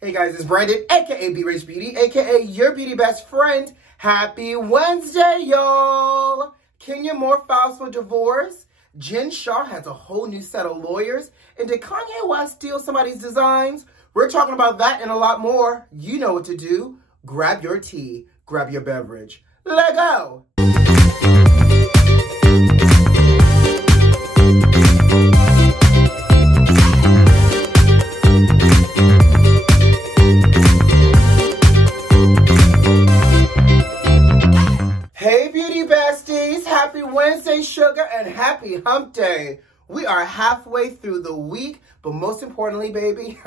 Hey guys, it's Brandon, aka B.Rich Beauty, aka your beauty best friend. Happy Wednesday, y'all! Kenya Moore files for divorce. Jen Shah has a whole new set of lawyers. And did Kanye West steal somebody's designs? We're talking about that and a lot more. You know what to do. Grab your tea, grab your beverage. Let go! Hey beauty besties, happy Wednesday sugar and happy hump day. We are halfway through the week, but most importantly, baby,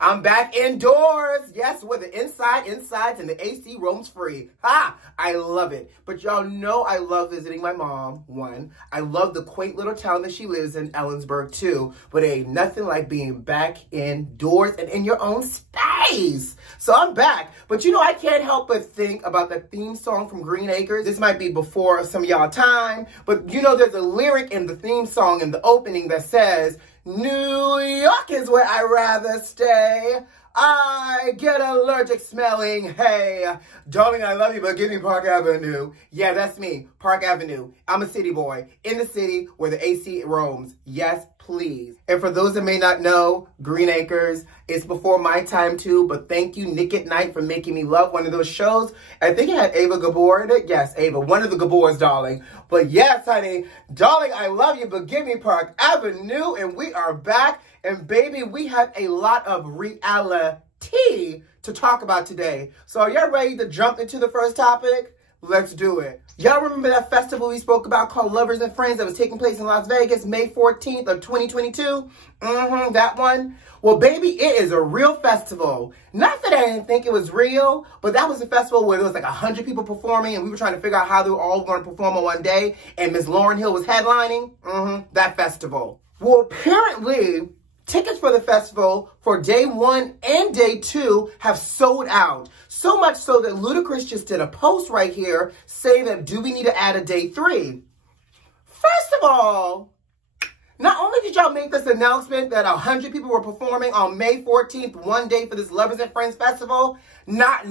I'm back indoors. Yes, where the insides and the AC roams free. I love it. But y'all know I love visiting my mom, one. I love the quaint little town that she lives in, Ellensburg, two. But it ain't nothing like being back indoors and in your own space. So I'm back. But you know, I can't help but think about the theme song from Green Acres. This might be before some of y'all time, but you know, there's a lyric in the theme song in the opening that says, New York is where I'd rather stay. I get allergic smelling hay. Darling, I love you, but give me Park Avenue. Yeah, that's me, Park Avenue. I'm a city boy in the city where the AC roams. Yes, please. And for those that may not know, Green Acres, it's before my time too, but thank you, Nick at Night, for making me love one of those shows. I think it had Ava Gabor in it. Yes, Ava, one of the Gabors, darling. But yes, honey, darling, I love you, but give me Park Avenue, and we are back. And baby, we have a lot of reality to talk about today. So are y'all ready to jump into the first topic? Let's do it. Y'all remember that festival we spoke about called Lovers and Friends that was taking place in Las Vegas, May 14th of 2022? That one. Well, baby, it is a real festival. Not that I didn't think it was real, but that was a festival where there was like 100 people performing and we were trying to figure out how they were all going to perform on one day. And Miss Lauryn Hill was headlining. That festival. Well, apparently, tickets for the festival for day 1 and day 2 have sold out. So much so that Ludacris just did a post right here saying that do we need to add a day 3? First of all, not only did y'all make this announcement that 100 people were performing on May 14th, one day for this Lovers and Friends Festival, not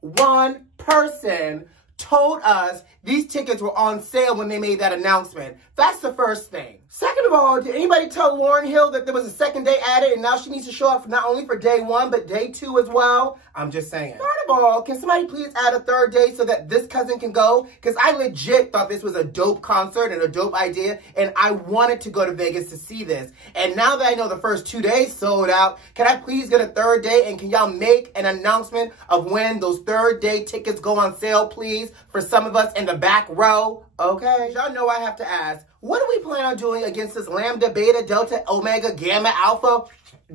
one person told us these tickets were on sale when they made that announcement. That's the first thing. Second of all, did anybody tell Lauryn Hill that there was a second day added and now she needs to show up not only for day 1, but day 2 as well? I'm just saying. Third of all, can somebody please add a third day so that this cousin can go? Because I legit thought this was a dope concert and a dope idea, and I wanted to go to Vegas to see this. And now that I know the first 2 days sold out, can I please get a third day? And can y'all make an announcement of when those third day tickets go on sale, please, for some of us in the back row? Okay. Y'all know I have to ask, what do we plan on doing against this Lambda, Beta, Delta, Omega, Gamma, Alpha,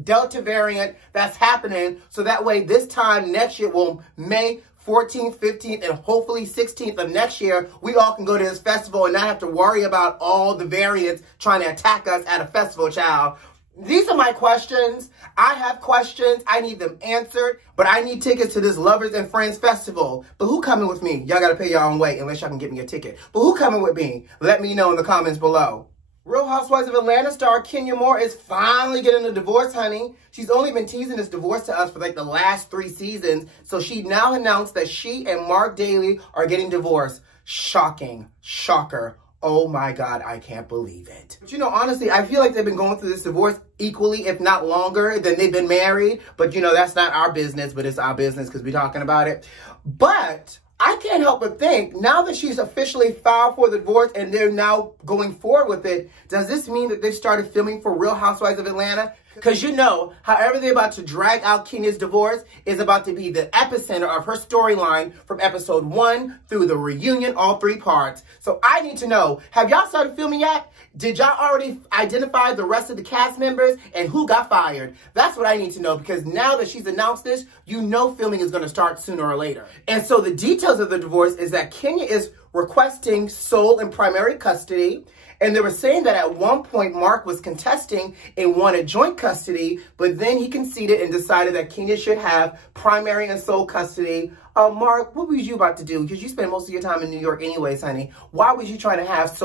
Delta variant that's happening, so that way this time next year, well, May 14th, 15th, and hopefully 16th of next year, we all can go to this festival and not have to worry about all the variants trying to attack us at a festival, child. These are my questions. I have questions. I need them answered, but I need tickets to this Lovers and Friends Festival. But who coming with me? Y'all got to pay your own way unless y'all can get me a ticket. But who coming with me? Let me know in the comments below. Real Housewives of Atlanta star Kenya Moore is finally getting a divorce, honey. She's only been teasing this divorce to us for like the last 3 seasons. So she now announced that she and Mark Daly are getting divorced. Shocking. Shocker. Oh my God, I can't believe it. But you know, honestly, I feel like they've been going through this divorce equally, if not longer, than they've been married. But you know, that's not our business, but it's our business because we're talking about it. But I can't help but think, now that she's officially filed for the divorce and they're now going forward with it, does this mean that they started filming for Real Housewives of Atlanta? Because you know, however they're about to drag out Kenya's divorce is about to be the epicenter of her storyline from episode 1 through the reunion, all 3 parts. So I need to know, have y'all started filming yet? Did y'all already identify the rest of the cast members and who got fired? That's what I need to know, because now that she's announced this, you know filming is going to start sooner or later. And so the details of the divorce is that Kenya is requesting sole and primary custody. And they were saying that at one point, Mark was contesting and wanted joint custody, but then he conceded and decided that Kenya should have primary and sole custody. Mark, what were you about to do? Because you spend most of your time in New York anyways, honey. Why was you trying to have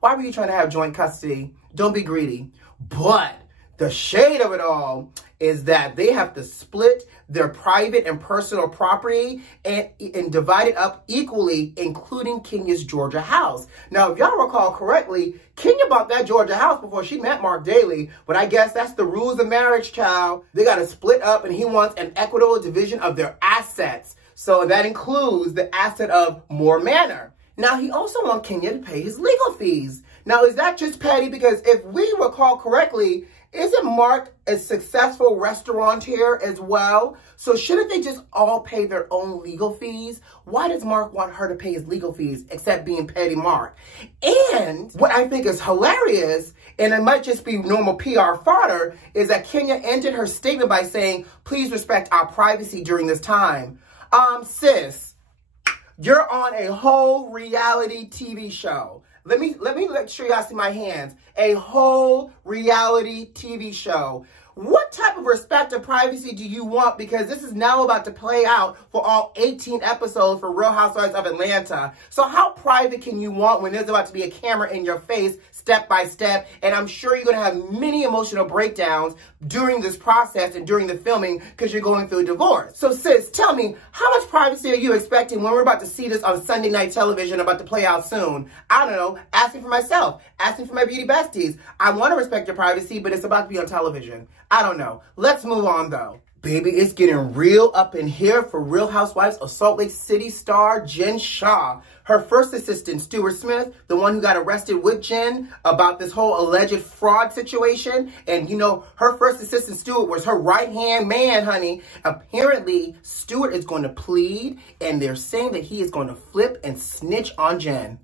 why were you trying to have joint custody? Don't be greedy. But The shade of it all is that they have to split their private and personal property and divide it up equally, including Kenya's Georgia house. Now, if y'all recall correctly, Kenya bought that Georgia house before she met Mark Daly, but I guess that's the rules of marriage, child. They got to split up, and he wants an equitable division of their assets. So that includes the asset of Moore Manor. Now, he also wants Kenya to pay his legal fees. Now, is that just petty? Because if we recall correctly, isn't Mark a successful restaurateur as well? So shouldn't they just all pay their own legal fees? Why does Mark want her to pay his legal fees, except being petty Mark? And what I think is hilarious, and it might just be normal PR fodder, is that Kenya ended her statement by saying, please respect our privacy during this time. Sis, you're on a whole reality TV show. Let me make sure y'all see my hands. A whole reality TV show. What type of respect or privacy do you want? Because this is now about to play out for all 18 episodes for Real Housewives of Atlanta. So how private can you want when there's about to be a camera in your face, step by step? And I'm sure you're going to have many emotional breakdowns during this process and during the filming because you're going through a divorce. So sis, tell me, how much privacy are you expecting when we're about to see this on Sunday night television about to play out soon? I don't know. Asking for myself. Asking for my beauty besties. I want to respect your privacy, but it's about to be on television. I don't know. Let's move on, though. Baby, it's getting real up in here for Real Housewives of Salt Lake City star Jen Shah. Her first assistant, Stuart Smith, the one who got arrested with Jen about this whole alleged fraud situation. And, you know, her first assistant, Stuart, was her right-hand man, honey. Apparently, Stuart is going to plead, and they're saying that he is going to flip and snitch on Jen.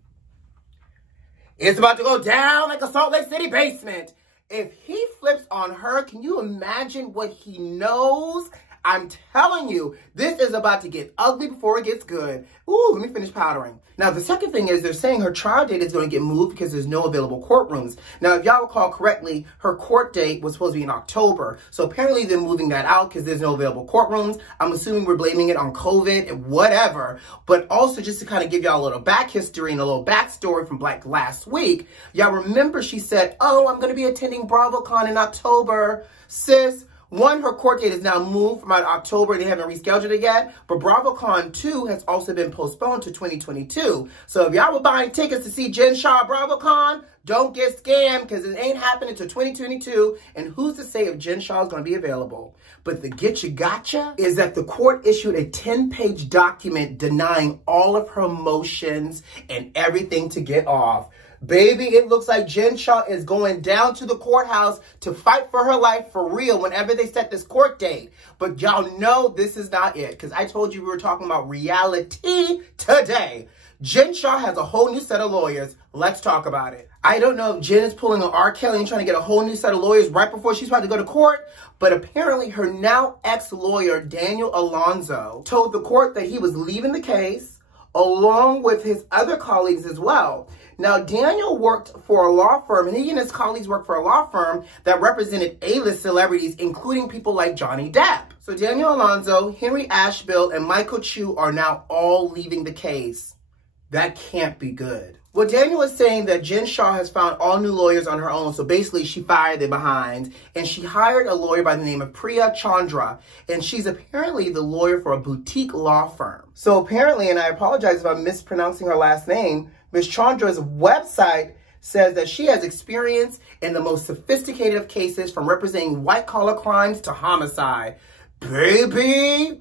It's about to go down like a Salt Lake City basement. If he flips on her, can you imagine what he knows? I'm telling you, this is about to get ugly before it gets good. Ooh, let me finish powdering. Now, the second thing is they're saying her trial date is going to get moved because there's no available courtrooms. Now, if y'all recall correctly, her court date was supposed to be in October. So apparently they're moving that out because there's no available courtrooms. I'm assuming we're blaming it on COVID and whatever. But also just to kind of give y'all a little back history and a little backstory from like last week, y'all remember she said, oh, I'm going to be attending BravoCon in October. Sis, one, her court date is now moved from October. They haven't rescheduled it yet. But BravoCon 2 has also been postponed to 2022. So if y'all were buying tickets to see Jen Shah at BravoCon, don't get scammed because it ain't happening until 2022. And who's to say if Jen Shah is going to be available? But the getcha gotcha is that the court issued a 10-page document denying all of her motions and everything to get off. Baby, it looks like Jen Shah is going down to the courthouse to fight for her life for real whenever they set this court date. But y'all know this is not it, because I told you we were talking about reality today. Jen Shah has a whole new set of lawyers. Let's talk about it. I don't know if Jen is pulling an R. Kelly and trying to get a whole new set of lawyers right before she's about to go to court, but apparently her now ex-lawyer, Daniel Alonzo, told the court that he was leaving the case, along with his other colleagues as well. Now, Daniel worked for a law firm, and he and his colleagues worked for a law firm that represented A-list celebrities, including people like Johnny Depp. So Daniel Alonzo, Henry Ashbill, and Michael Chu are now all leaving the case. That can't be good. Well, Daniel is saying that Jen Shah has found all new lawyers on her own, so basically she fired them behind, and she hired a lawyer by the name of Priya Chandra, and she's apparently the lawyer for a boutique law firm. So apparently, and I apologize if I'm mispronouncing her last name, Ms. Chandra's website says that she has experience in the most sophisticated of cases, from representing white-collar crimes to homicide. Baby!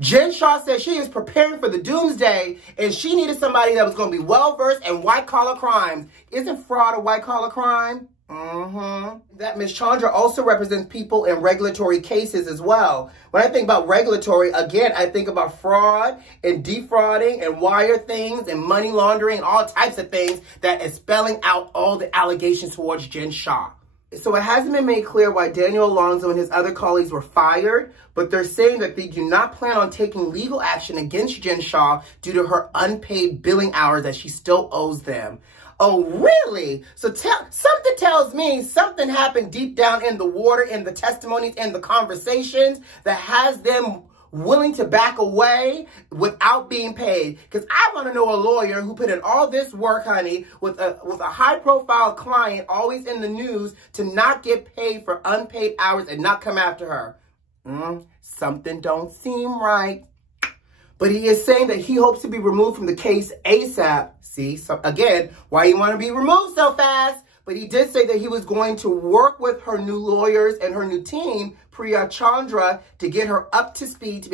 Jen Shah said she is preparing for the doomsday, and she needed somebody that was going to be well-versed in white-collar crimes. Isn't fraud a white-collar crime? That Ms. Chandra also represents people in regulatory cases as well. When I think about regulatory, again, I think about fraud and defrauding and wire things and money laundering and all types of things that is spelling out all the allegations towards Jen Shah. So it hasn't been made clear why Daniel Alonzo and his other colleagues were fired, but they're saying that they do not plan on taking legal action against Jen Shah due to her unpaid billing hours that she still owes them. Oh, really? So something tells me something happened deep down in the water, in the testimonies, in the conversations that has them willing to back away without being paid. Because I want to know a lawyer who put in all this work, honey, with a high-profile client always in the news to not get paid for unpaid hours and not come after her. Something don't seem right. But he is saying that he hopes to be removed from the case ASAP. See, so again, why you want to be removed so fast? But he did say that he was going to work with her new lawyers and her new team, Priya Chandra, to get her up to speed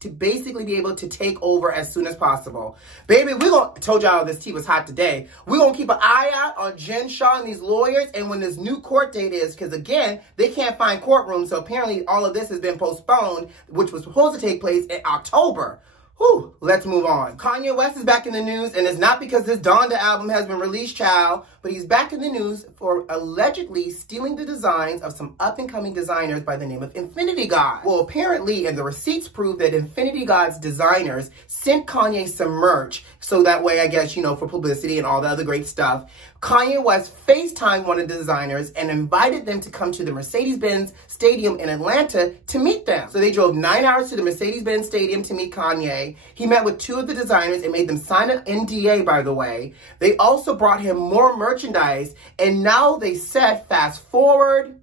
to basically be able to take over as soon as possible. Baby, I told y'all this tea was hot today. We're going to keep an eye out on Jen Shah and these lawyers and when this new court date is, because again, they can't find courtrooms. So apparently all of this has been postponed, which was supposed to take place in October. Whew, let's move on. Kanye West is back in the news, and it's not because this Donda album has been released, child, but he's back in the news for allegedly stealing the designs of some up-and-coming designers by the name of Infinity God. Well, apparently, and the receipts prove that Infinity God's designers sent Kanye some merch, so that way, I guess, you know, for publicity and all the other great stuff. Kanye West FaceTimed one of the designers and invited them to come to the Mercedes-Benz Stadium in Atlanta to meet them. So they drove 9 hours to the Mercedes-Benz Stadium to meet Kanye. He met with 2 of the designers and made them sign an NDA, by the way. They also brought him more merchandise, and now they said, fast forward,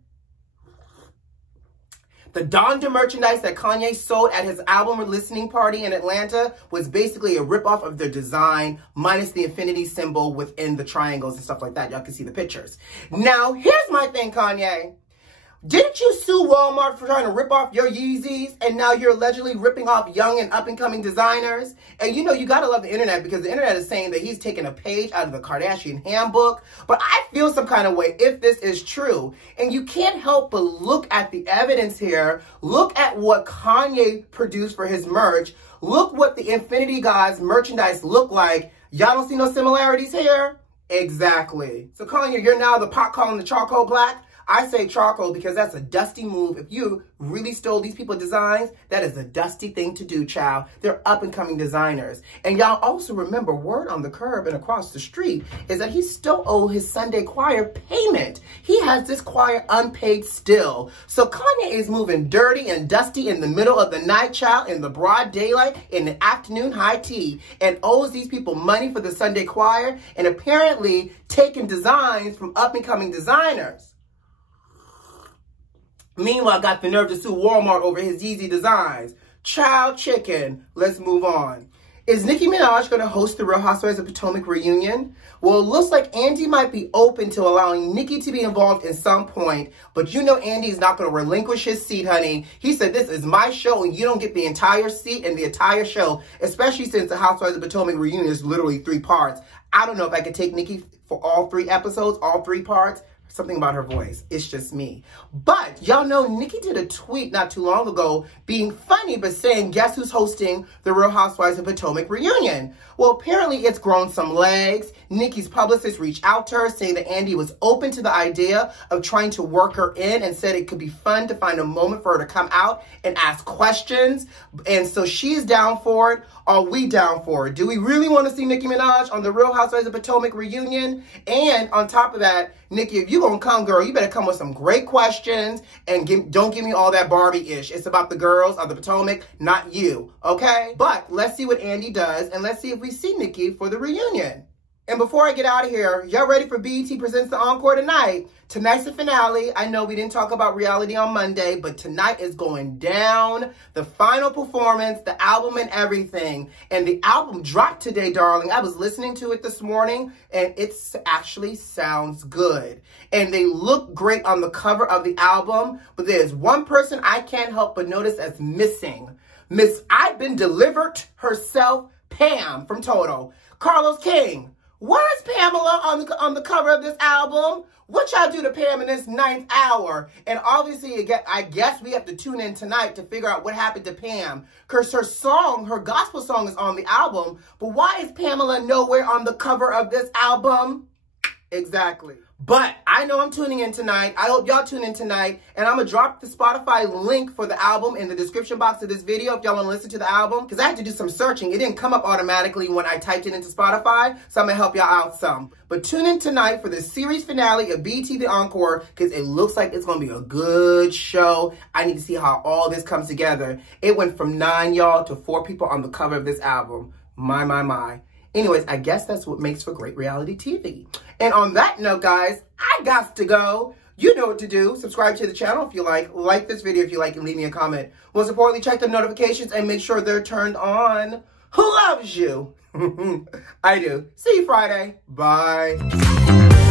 the Donda merchandise that Kanye sold at his album listening party in Atlanta was basically a ripoff of their design, minus the infinity symbol within the triangles and stuff like that. Y'all can see the pictures. Now, here's my thing, Kanye. Didn't you sue Walmart for trying to rip off your Yeezys, and now you're allegedly ripping off young and up-and-coming designers? And you know, you gotta love the internet, because the internet is saying that he's taking a page out of the Kardashian handbook. But I feel some kind of way if this is true. And you can't help but look at the evidence here. Look at what Kanye produced for his merch. Look what the Infinity Gods merchandise look like. Y'all don't see no similarities here? Exactly. So Kanye, you're now the pot calling the charcoal black? I say charcoal because that's a dusty move. If you really stole these people's designs, that is a dusty thing to do, child. They're up-and-coming designers. And y'all also remember, word on the curb and across the street is that he still owes his Sunday choir payment. He has this choir unpaid still. So Kanye is moving dirty and dusty in the middle of the night, child, in the broad daylight, in the afternoon high tea, and owes these people money for the Sunday choir, and apparently taking designs from up-and-coming designers. Meanwhile, got the nerve to sue Walmart over his Yeezy designs. Child chicken. Let's move on. Is Nicki Minaj going to host the Real Housewives of Potomac reunion? Well, it looks like Andy might be open to allowing Nicki to be involved at some point, but you know Andy is not going to relinquish his seat, honey. He said, this is my show, and you don't get the entire seat and the entire show, especially since the Housewives of Potomac reunion is literally 3 parts. I don't know if I could take Nicki for all 3 episodes, all 3 parts. Something about her voice. It's just me. But y'all know Nicki did a tweet not too long ago being funny but saying, guess who's hosting the Real Housewives of Potomac reunion? Well, apparently it's grown some legs. Nicki's publicist reached out to her saying that Andy was open to the idea of trying to work her in and said it could be fun to find a moment for her to come out and ask questions. And so she's down for it. Are we down for it? Do we really want to see Nicki Minaj on the Real Housewives of Potomac reunion? And on top of that, Nicki, if you're going to come, girl, you better come with some great questions and don't give me all that Barbie-ish. It's about the girls of the Potomac, not you, okay? But let's see what Andy does, and let's see if we see Nicki for the reunion. And before I get out of here, y'all ready for BET Presents the Encore tonight? Tonight's the finale. I know we didn't talk about reality on Monday, but tonight is going down. The final performance, the album and everything. And the album dropped today, darling. I was listening to it this morning, and it actually sounds good. And they look great on the cover of the album, but there's one person I can't help but notice as missing. Miss I've Been Delivered herself, Pam from Toto. Carlos King. Where's Pamela on the cover of this album? What y'all do to Pam in this 9th hour? And obviously, I guess we have to tune in tonight to figure out what happened to Pam. Because her song, her gospel song is on the album. But why is Pamela nowhere on the cover of this album? Exactly. But I know I'm tuning in tonight. I hope y'all tune in tonight. And I'm going to drop the Spotify link for the album in the description box of this video if y'all want to listen to the album. Because I had to do some searching. It didn't come up automatically when I typed it into Spotify. So I'm going to help y'all out some. But tune in tonight for the series finale of BET The Encore. Because it looks like it's going to be a good show. I need to see how all this comes together. It went from 9 y'all to 4 people on the cover of this album. My. Anyways, I guess that's what makes for great reality TV. And on that note, guys, I got to go. You know what to do. Subscribe to the channel if you like this video if you like, and leave me a comment. Most importantly, check the notifications and make sure they're turned on. Who loves you? I do. See you Friday. Bye.